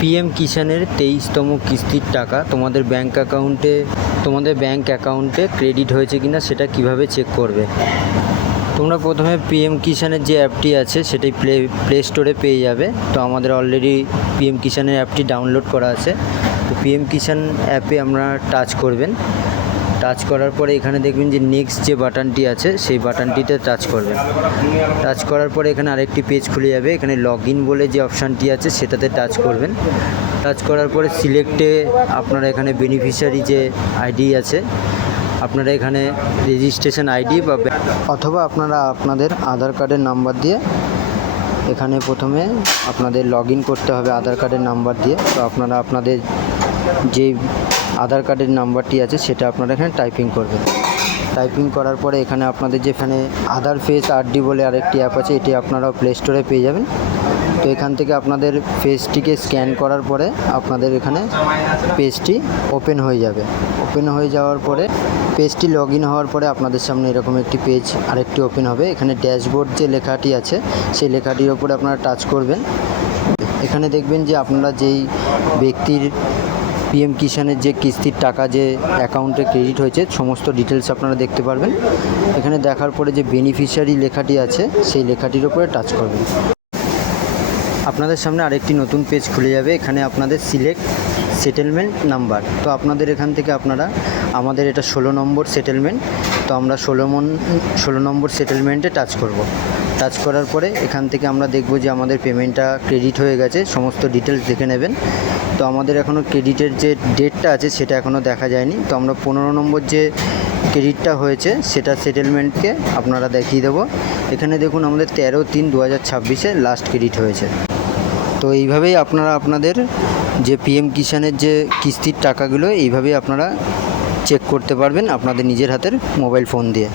PM কিষাণের 23তম কিস্তির টাকা তোমাদের ব্যাঙ্ক অ্যাকাউন্টে ক্রেডিট হয়েছে কিনা সেটা কিভাবে চেক করবে। তোমরা প্রথমে পিএম কিষাণের যে অ্যাপটি আছে সেটাই প্লে স্টোরে পেয়ে যাবে। তো আমাদের অলরেডি পিএম কিষাণের অ্যাপটি ডাউনলোড করা আছে। তো পিএম কিষাণ অ্যাপে আমরা টাচ করবেন। টাচ করার পরে এখানে দেখবেন যে নেক্সট যে বাটনটি আছে সেই বাটনটিতে টাচ করবেন। টাচ করার পরে এখানে আরেকটি পেজ খুলে যাবে। এখানে লগ ইন বলে যে অপশানটি আছে সেটাতে টাচ করবেন। টাচ করার পরে সিলেক্টে আপনারা এখানে বেনিফিশিয়ারি যে আইডি আছে আপনারা এখানে রেজিস্ট্রেশন আইডি অথবা আপনারা আপনাদের আধার কার্ডের নাম্বার দিয়ে এখানে প্রথমে আপনাদের লগ ইন করতে হবে আধার কার্ডের নাম্বার দিয়ে। তো আপনারা আপনাদের যে আধার কার্ডের নাম্বারটি আছে সেটা আপনারা এখানে টাইপিং করবেন। টাইপিং করার পরে এখানে আপনাদের যেখানে আধার ফেস আরডি বলে আরেকটি অ্যাপ আছে, এটি আপনারাও প্লে স্টোরে পেয়ে যাবেন। তো এখান থেকে আপনাদের ফেসটিকে স্ক্যান করার পরে আপনাদের এখানে পেজটি ওপেন হয়ে যাবে। ওপেন হয়ে যাওয়ার পরে পেজটি লগ ইন হওয়ার পরে আপনাদের সামনে এরকম একটি পেজ আরেকটি ওপেন হবে। এখানে ড্যাশবোর্ড যে লেখাটি আছে সেই লেখাটির ওপরে আপনারা টাচ করবেন। এখানে দেখবেন যে আপনারা যেই ব্যক্তির পিএম কিষাণের যে কিস্তির টাকা যে অ্যাকাউন্টে ক্রেডিট হয়েছে সমস্ত ডিটেলস আপনারা দেখতে পারবেন। এখানে দেখার পরে যে বেনিফিশিয়ারি লেখাটি আছে সেই লেখাটির উপরে টাচ করবেন। আপনাদের সামনে আরেকটি নতুন পেজ খুলে যাবে। এখানে আপনাদের সিলেক্ট সেটেলমেন্ট নাম্বার। তো আপনাদের এখান থেকে আপনারা আমাদের এটা 16 নম্বর সেটেলমেন্ট, তো আমরা 16 নম্বর সেটেলমেন্টে টাচ করব। টাচ করার পরে এখান থেকে আমরা দেখব যে আমাদের পেমেন্টটা ক্রেডিট হয়ে গেছে। সমস্ত ডিটেলস দেখে নেবেন। তো আমাদের এখনও ক্রেডিটের যে ডেটটা আছে সেটা এখনও দেখা যায়নি। তো আমরা 15 নম্বর যে ক্রেডিটটা হয়েছে সেটা সেটেলমেন্টকে আপনারা দেখিয়ে দেবো। এখানে দেখুন আমাদের 13/3/2026 লাস্ট ক্রেডিট হয়েছে। তো এইভাবেই আপনারা আপনাদের যে পিএম কিষাণের যে কিস্তির টাকাগুলো এইভাবেই আপনারা চেক করতে পারবেন আপনাদের নিজের হাতের মোবাইল ফোন দিয়ে।